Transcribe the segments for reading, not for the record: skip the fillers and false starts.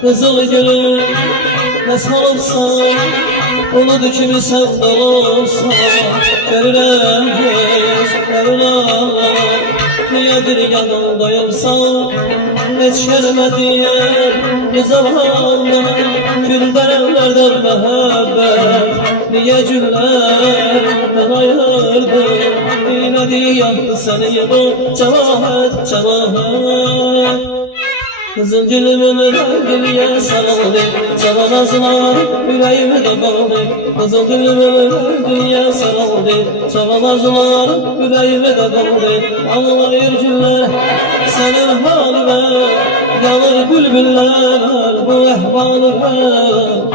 Kızıl gülüm ne salsa, uludu kimi sevdal olsa, görürəm gözlərine, niyedir yanındayımsan, hiç gelmediyen bir zamanla, güldərəmlərdən məhəbbət, niye günlərdən ayırdı, nedir yaptı seni bu cemaat, cemaat. Kızıl gülümün rengine sarıldı, çalan azlar yüreğimi de kaldı. Kızıl gülümün rengine sarıldı, çalan azlar yüreğimi de kaldı. Ağlayır günler senin haline, yanır bülbüller bu ehvaline.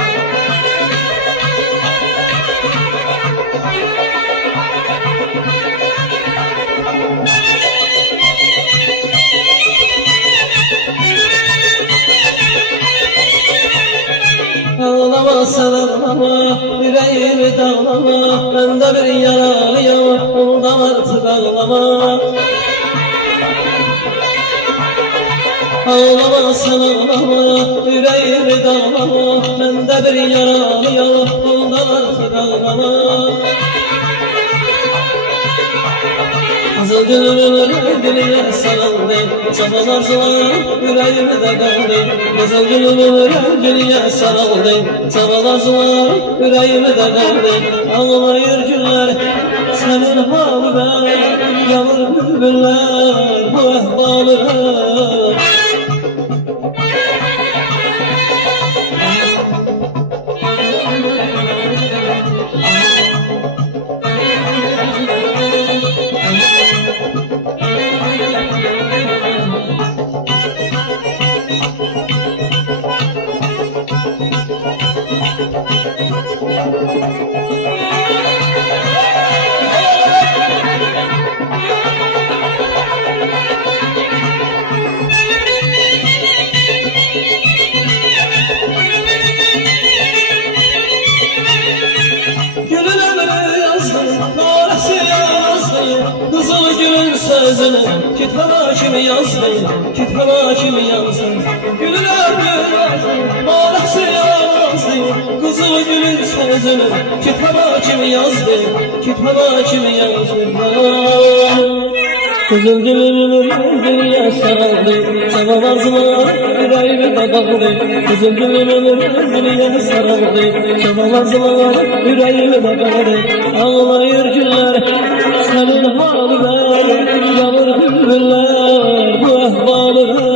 Ağlama sen ağlama, yüreğimi dağlama, ben de bir yaralıyım, ondan artık ağlama. Ağlama sen ağlama, yüreğimi dağlama, ben de bir yaralıyım, ondan artık ağlama. Kızıl gülümün rengine sarıldı, çabalar sular yüreğimi de kaldı. Kızıl gülümün rengine sarıldı, çabalar sular yüreğimi de kaldı. Ağlayır günler senin haline, yanır bülbüller bu ehvaline. Kızıl gülün sözünü kitaba kimi yazdı, kitaba kimi yazdı. Gülün ömrü yazdı, manası yazdı. Kızıl gülün sözünü kitaba kimi yazdı, kitaba kimi yazdı. Kızıl gülün rengine sarıldı, çabamazlar yüreğimi de kaldı. Kızıl gülün rengine sarıldı, çabamazlar yüreğimi de kaldı. Ağlayır günler senin haline, yanır bülbüller bu ehvaline.